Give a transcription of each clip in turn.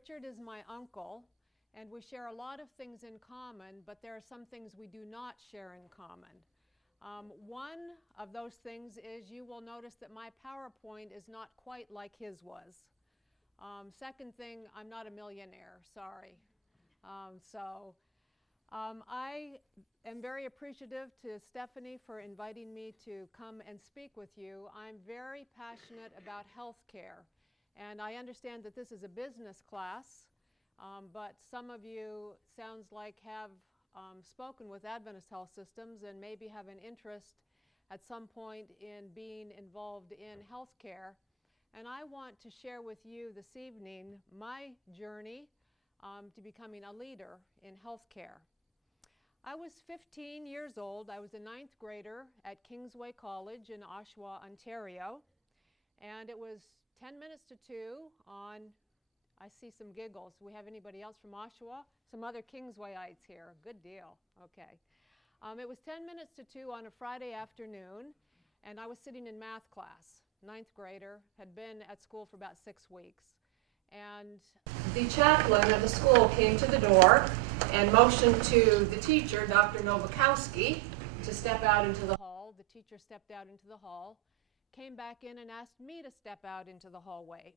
Richard is my uncle, and we share a lot of things in common, but there are some things we do not share in common. One of those things is you will notice that my PowerPoint is not quite like his was. Second thing, I'm not a millionaire, sorry. I am very appreciative to Stephanie for inviting me to come and speak with you. I'm very passionate about healthcare, and I understand that this is a business class, but some of you sounds like have spoken with Adventist Health Systems and maybe have an interest at some point in being involved in healthcare. And I want to share with you this evening my journey to becoming a leader in healthcare. I was 15 years old. I was a 9th grader at Kingsway College in Oshawa, Ontario. And it was 10 minutes to 2 on, I see some giggles. Do we have anybody else from Oshawa? Some other Kingswayites here. Good deal. Okay. It was 10 minutes to 2 on a Friday afternoon, and I was sitting in math class. 9th grader, had been at school for about 6 weeks. And the chaplain of the school came to the door and motioned to the teacher, Dr. Novakowski, to step out into the hall. The teacher stepped out into the hall, came back in and asked me to step out into the hallway.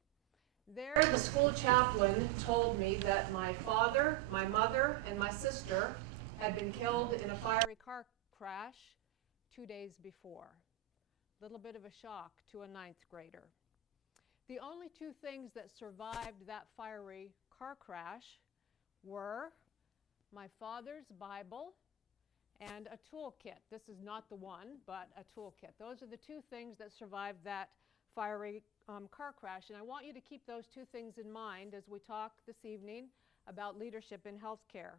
There, the school chaplain told me that my father, my mother, and my sister had been killed in a fiery car crash 2 days before. A little bit of a shock to a 9th grader. The only 2 things that survived that fiery car crash were my father's Bible and a toolkit. This is not the one, but a toolkit. Those are the 2 things that survived that fiery car crash. And I want you to keep those 2 things in mind as we talk this evening about leadership in healthcare.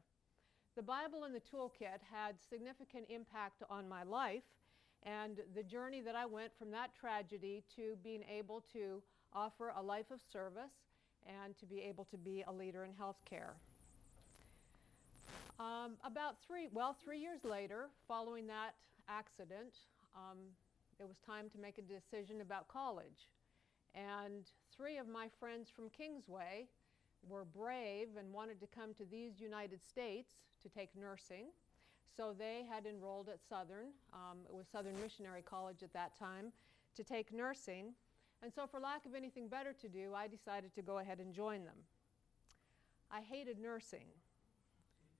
The Bible and the toolkit had significant impact on my life and the journey that I went from that tragedy to being able to offer a life of service and to be able to be a leader in healthcare. About 3 years later, following that accident, it was time to make a decision about college. And 3 of my friends from Kingsway were brave and wanted to come to these United States to take nursing. So they had enrolled at Southern, it was Southern Missionary College at that time, to take nursing. And so for lack of anything better to do, I decided to go ahead and join them. I hated nursing.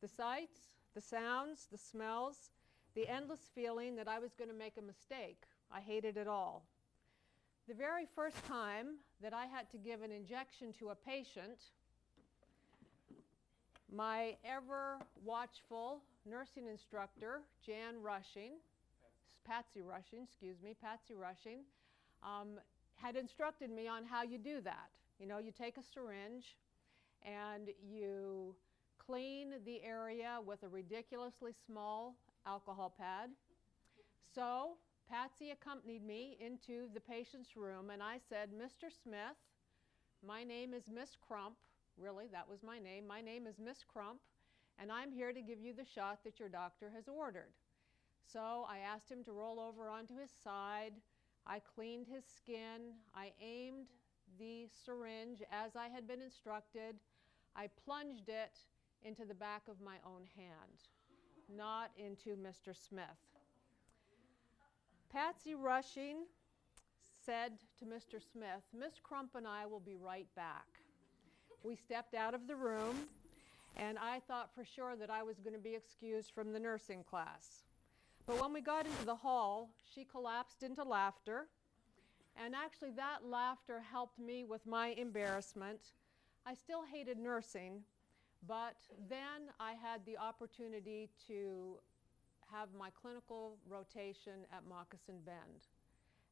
The sights, the sounds, the smells, the endless feeling that I was going to make a mistake. I hated it all. The very first time that I had to give an injection to a patient, my ever watchful nursing instructor, Patsy Rushing, had instructed me on how you do that. You know, you take a syringe and you clean the area with a ridiculously small alcohol pad. So Patsy accompanied me into the patient's room and I said, "Mr. Smith, my name is Miss Crump." Really, that was my name. "My name is Miss Crump, and I'm here to give you the shot that your doctor has ordered." So I asked him to roll over onto his side. I cleaned his skin. I aimed the syringe as I had been instructed. I plunged it into the back of my own hand, not into Mr. Smith. Patsy Rushing said to Mr. Smith, "Miss Crump and I will be right back." We stepped out of the room, and I thought for sure that I was going to be excused from the nursing class. But when we got into the hall, she collapsed into laughter, and actually that laughter helped me with my embarrassment. I still hated nursing, but then I had the opportunity to have my clinical rotation at Moccasin Bend.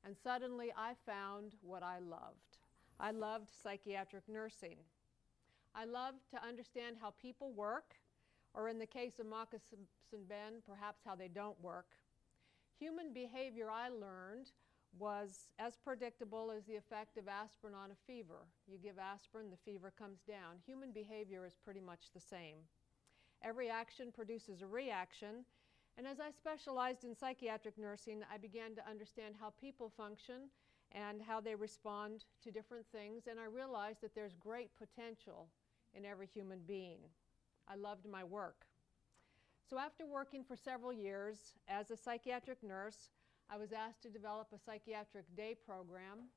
And suddenly I found what I loved. I loved psychiatric nursing. I loved to understand how people work, or in the case of Moccasin Bend, perhaps how they don't work. Human behavior, I learned, was as predictable as the effect of aspirin on a fever. You give aspirin, the fever comes down. Human behavior is pretty much the same. Every action produces a reaction, and as I specialized in psychiatric nursing, I began to understand how people function and how they respond to different things, and I realized that there's great potential in every human being. I loved my work. So after working for several years as a psychiatric nurse, I was asked to develop a psychiatric day program,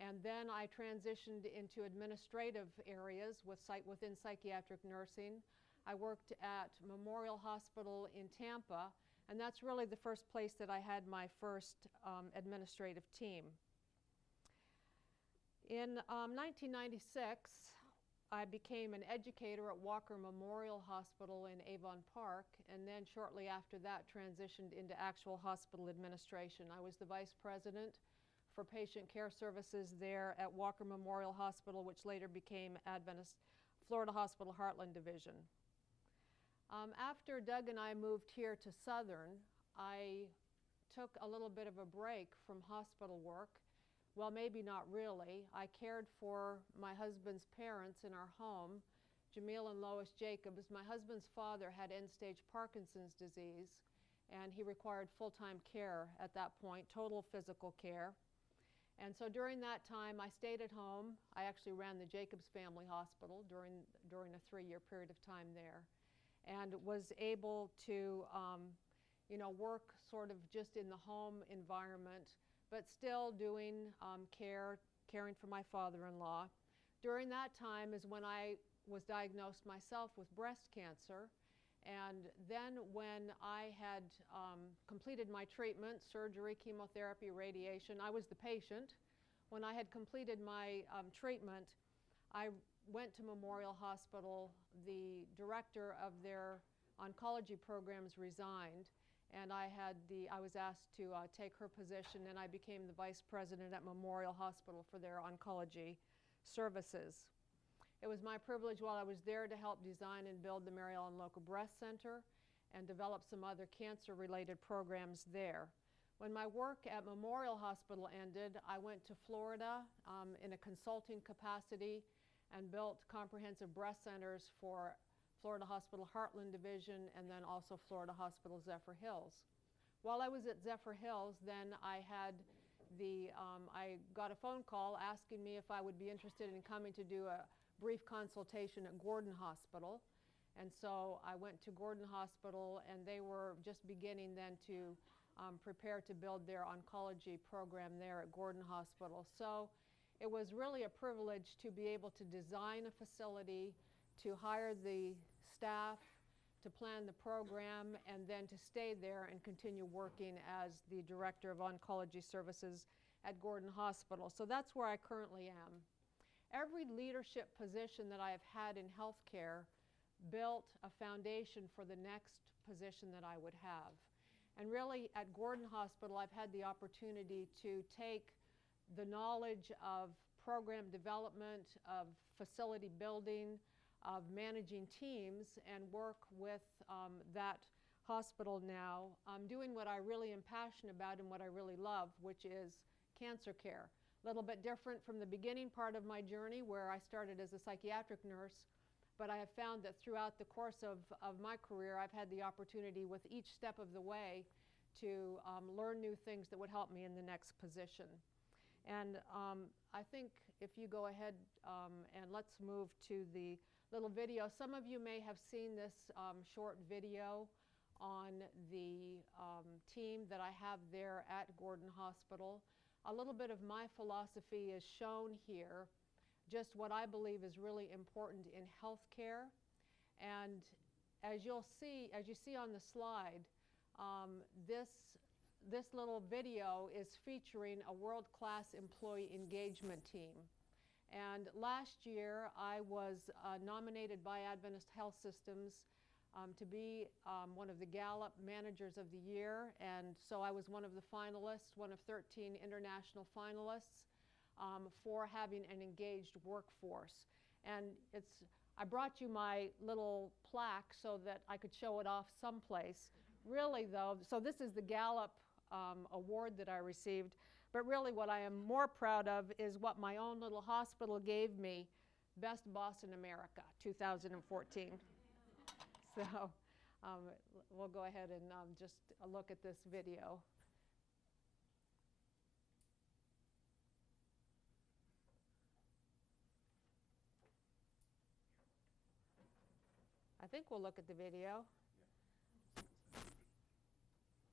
and then I transitioned into administrative areas within psychiatric nursing. I worked at Memorial Hospital in Tampa, and that's really the first place that I had my first administrative team. In 1996, I became an educator at Walker Memorial Hospital in Avon Park, and then shortly after that transitioned into actual hospital administration. I was the vice president for patient care services there at Walker Memorial Hospital, which later became Adventist Florida Hospital Heartland Division. After Doug and I moved here to Southern, I took a little bit of a break from hospital work. Well, maybe not really. I cared for my husband's parents in our home, Jamil and Lois Jacobs. My husband's father had end-stage Parkinson's disease, and he required full-time care at that point, total physical care. And so during that time, I stayed at home. I actually ran the Jacobs Family Hospital during a 3-year period of time there, and was able to work sort of just in the home environment, but still doing caring for my father-in-law. During that time is when I was diagnosed myself with breast cancer. And then when I had completed my treatment, surgery, chemotherapy, radiation, I was the patient. When I had completed my treatment, I went to Memorial Hospital. The director of their oncology programs resigned, and I was asked to take her position, and I became the vice president at Memorial Hospital for their oncology services. It was my privilege while I was there to help design and build the Mary Ellen Local Breast Center and develop some other cancer-related programs there. When my work at Memorial Hospital ended, I went to Florida in a consulting capacity and built comprehensive breast centers for Florida Hospital Heartland Division, and then also Florida Hospital Zephyr Hills. While I was at Zephyr Hills, then I got a phone call asking me if I would be interested in coming to do a brief consultation at Gordon Hospital. And so I went to Gordon Hospital, and they were just beginning then to prepare to build their oncology program there at Gordon Hospital. So it was really a privilege to be able to design a facility, to hire the staff, to plan the program, and then to stay there and continue working as the director of oncology services at Gordon Hospital. So that's where I currently am. Every leadership position that I have had in healthcare built a foundation for the next position that I would have. And really at Gordon Hospital, I've had the opportunity to take the knowledge of program development, of facility building, of managing teams, and work with that hospital now, doing what I really am passionate about and what I really love, which is cancer care. A little bit different from the beginning part of my journey where I started as a psychiatric nurse, but I have found that throughout the course of my career, I've had the opportunity with each step of the way to learn new things that would help me in the next position. And I think if you go ahead and let's move to the little video. Some of you may have seen this short video on the team that I have there at Gordon Hospital. A little bit of my philosophy is shown here, just what I believe is really important in healthcare. And as you see on the slide, this little video is featuring a world-class employee engagement team. And last year, I was nominated by Adventist Health Systems to be one of the Gallup Managers of the Year. And so I was one of the finalists, one of 13 international finalists for having an engaged workforce. And I brought you my little plaque so that I could show it off someplace. Really, though, so this is the Gallup award that I received. But really what I am more proud of is what my own little hospital gave me, Best Boss in America, 2014. So we'll go ahead and just look at this video. think we'll look at the video.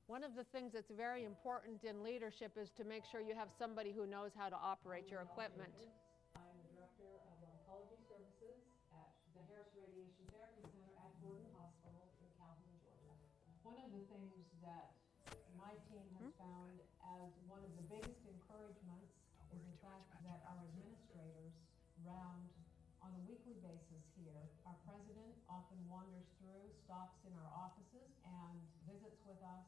One of the things that's very important in leadership is to make sure you have somebody who knows how to operate your equipment. I'm the Director of Oncology Services at the Harris Radiation Therapy Center at Gordon Hospital in Calhoun, Georgia. One of the things that my team has found as one of the biggest encouragements is the fact that our administrators round on a weekly basis here. Our president often wanders through, stops in our offices, and visits with us,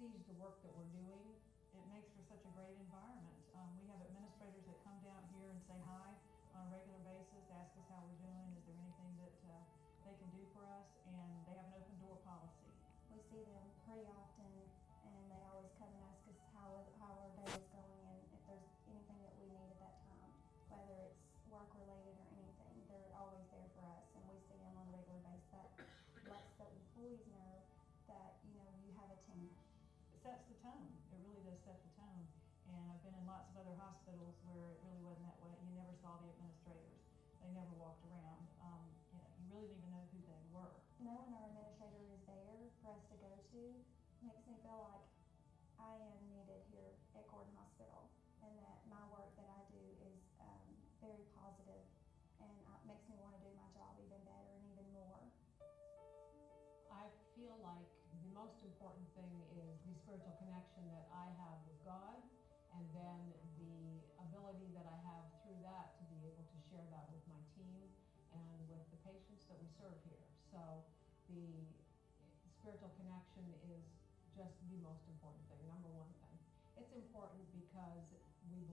sees the work that we're doing. It makes for such a great environment. We have administrators that come down here and say hi on a regular basis, ask us how we're doing, is there anything that they can do for us, and they have an open door policy. We see them pretty often, and they always come and ask us how our day is going and if there's anything that we need at that time, whether it's work related or anything. They're always there for us, and we see them on a regular basis. That lets the employees know that, you know, you have a team. It sets the tone. It really does set the tone. And I've been in lots of other hospitals where it really wasn't that way. You never saw the administrators. They never walked around. You really didn't even know who they were. Knowing our administrator is there for us to go to makes me feel like I am needed here at Gordon Hospital, and that my work that I do is very positive, and makes me want to do my job even better and even more. I feel like the most important thing is the spiritual connection that I have with God, and then the ability that I have through that to be able to share that with my team and with the patients that we serve here. So the spiritual connection is just the most important thing, number one thing. It's important because